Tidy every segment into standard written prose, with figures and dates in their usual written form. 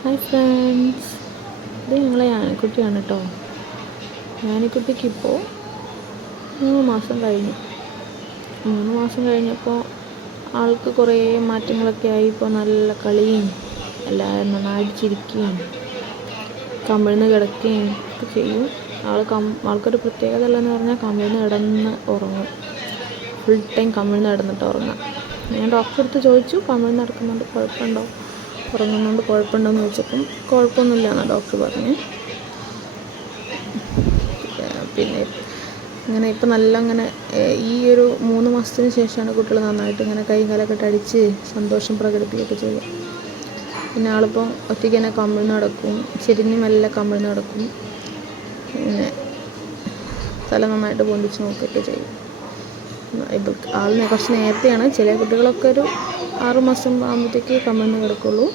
Hi friends, ഇത് ഞങ്ങളെ യാനിക്കുട്ടിയാണ് കേട്ടോ. യാനിക്കുട്ടിക്കിപ്പോൾ 3 മാസം കഴിഞ്ഞു. 3 മാസം കഴിഞ്ഞപ്പോൾ ആൾക്ക് കുറേ മാറ്റങ്ങളൊക്കെ ആയി. ഇപ്പോൾ നല്ല കളിയും എല്ലാവരും നന്നായിട്ട് ചിരിക്കുകയും കമിഴ്ന്ന് കിടക്കുകയും ഒക്കെ ചെയ്യും. ആൾക്കൊരു പ്രത്യേകത ഉള്ളതെന്ന് പറഞ്ഞാൽ കമിഴ്ന്ന് കിടന്ന് ഉറങ്ങും. ഫുൾ ടൈം കമിഴ്ന്ന് കിടന്നിട്ട് ഉറങ്ങാം. ഞാൻ ഡോക്ടറെ അടുത്ത് ചോദിച്ചു, കമിഴ്ന്ന് കിടക്കുന്നുണ്ട് കുഴപ്പമുണ്ടോ, ഉറങ്ങുന്നുണ്ട് കുഴപ്പമുണ്ടോയെന്ന് ചോദിച്ചപ്പം കുഴപ്പമൊന്നുമില്ല എന്നാണ് ഡോക്ടർ പറഞ്ഞു. പിന്നെ ഇങ്ങനെ ഇപ്പം അങ്ങനെ ഈ ഒരു 3 മാസത്തിന് ശേഷമാണ് കുട്ടികൾ നന്നായിട്ട് ഇങ്ങനെ കൈ കാലൊക്കെ അടിച്ച് സന്തോഷം പ്രകടിപ്പിക്കുകയൊക്കെ ചെയ്യും. പിന്നെ ആളിപ്പം ഒറ്റയ്ക്ക് തന്നെ കമിഴ്ന്ന് നടക്കും, ചെരിഞ്ഞ് മെല്ലെ കമിഴ്ന്ന് നടക്കും, പിന്നെ തല നന്നായിട്ട് പൊന്തിച്ച് നോക്കുകയൊക്കെ ചെയ്യും. ഇപ്പം ആളിനെ കുറച്ച് നേരത്തെയാണ്. ചില കുട്ടികളൊക്കെ ഒരു 6 മാസം ആകുമ്പോഴത്തേക്ക് കമിഴ്ന്ന് കിടക്കുള്ളൂ.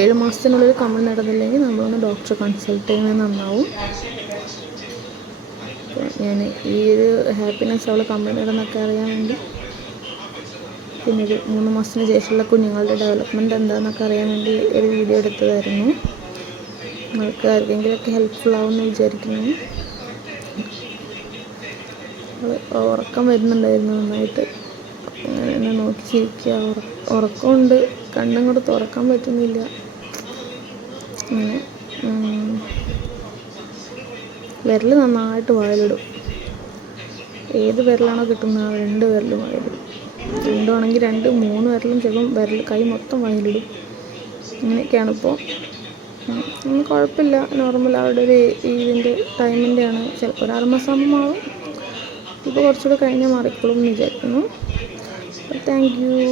7 മാസത്തിനുള്ളിൽ കമിഴ്ന്ന് കിടന്നില്ലെങ്കിൽ നമ്മളൊന്ന് ഡോക്ടറെ കൺസൾട്ട് ചെയ്യുന്നത് നന്നാവും. ഞാൻ ഈ ഒരു ഹാപ്പിനെസ് അവൾ കമിഴ്ന്ന് കിടന്നൊക്കെ അറിയാൻ വേണ്ടി, പിന്നെ ഒരു 3 മാസത്തിന് ശേഷമുള്ള കുഞ്ഞുങ്ങളുടെ ഡെവലപ്മെൻറ്റ് എന്താണെന്നൊക്കെ അറിയാൻ വേണ്ടി ഒരു വീഡിയോ എടുത്തതായിരുന്നു. നിങ്ങൾക്ക് ആർക്കെങ്കിലുമൊക്കെ ഹെൽപ്ഫുൾ ആവുമെന്ന് വിചാരിക്കുന്നു. ഉറക്കം വരുന്നുണ്ടായിരുന്നു നന്നായിട്ട്. അങ്ങനെ എന്നെ നോക്കി ചിരിക്കുക. ഉറക്കമുണ്ട്, കണ്ണും കൂടെ തുറക്കാൻ പറ്റുന്നില്ല. അങ്ങനെ വിരൽ നന്നായിട്ട് വായിലിടും. ഏത് വിരലാണോ കിട്ടുന്നത് ആ 2 വിരലും വായിലിടും. 2 ആണെങ്കിൽ 2, 3 വിരലും ചിലപ്പം കൈ മൊത്തം വായിലിടും. അങ്ങനെയൊക്കെയാണ് ഇപ്പോൾ. കുഴപ്പമില്ല, നോർമൽ അവരുടെ ഒരു ഇതിൻ്റെ ടൈമിൻ്റെയാണ്. ചിലപ്പോൾ ഒരു 6 മാസം ആകുമ്പോൾ മാറും. ഇപ്പോൾ കുറച്ചുകൂടെ കഴിഞ്ഞാൽ മാറിക്കോളും എന്ന് വിചാരിക്കുന്നു. Thank you.